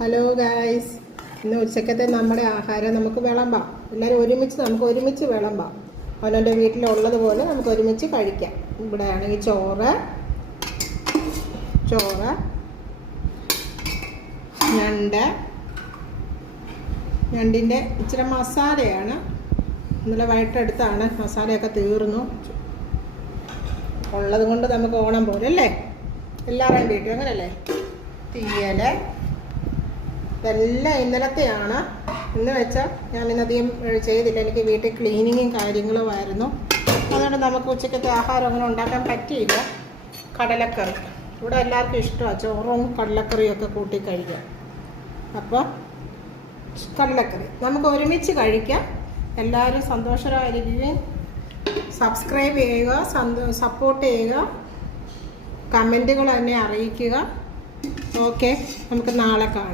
Hello guys, ഇന്ന് ഉച്ചക്കത്തെ നമ്മുടെ ആഹാരം നമുക്ക് വിളമ്പാം. എല്ലാവരും നമുക്ക് ഒരുമിച്ച് വിളമ്പാം. അവനവൻ്റെ വീട്ടിലുള്ളതുപോലെ നമുക്ക് ഒരുമിച്ച് കഴിക്കാം. ഇവിടെ ആണെങ്കിൽ ചോറ്, ഞണ്ടിൻ്റെ ഇച്ചിരി മസാലയാണ്. ഇന്നലെ വൈകിട്ടെടുത്താണ്, മസാലയൊക്കെ തീർന്നു. ഉള്ളത് കൊണ്ട് നമുക്ക് ഓണം പോലെ അല്ലേ, എല്ലാവരുടെയും വീട്ടിൽ അങ്ങനല്ലേ. തീയൽ ഇതെല്ലാം ഇന്നലത്തെയാണ്. ഇന്ന് വെച്ചാൽ ഞാൻ ഇന്നധികം ചെയ്തില്ല, എനിക്ക് വീട്ടിൽ ക്ലീനിങ്ങും കാര്യങ്ങളുമായിരുന്നു. അതുകൊണ്ട് നമുക്ക് ഉച്ചക്കത്തെ ആഹാരം അങ്ങനെ ഉണ്ടാക്കാൻ പറ്റിയില്ല. കടലക്കറി ഇവിടെ എല്ലാവർക്കും ഇഷ്ടമാണ്, ചോറും കടലക്കറിയും ഒക്കെ കൂട്ടി കഴിക്കാം. അപ്പോൾ കടലക്കറി നമുക്ക് ഒരുമിച്ച് കഴിക്കാം. എല്ലാവരും സന്തോഷമായിരിക്കുകയും സബ്സ്ക്രൈബ് ചെയ്യുക, സപ്പോർട്ട് ചെയ്യുക, കമൻറ്റുകൾ എന്നെ അറിയിക്കുക. ഓക്കെ, നമുക്ക് നാളെ കാണാം.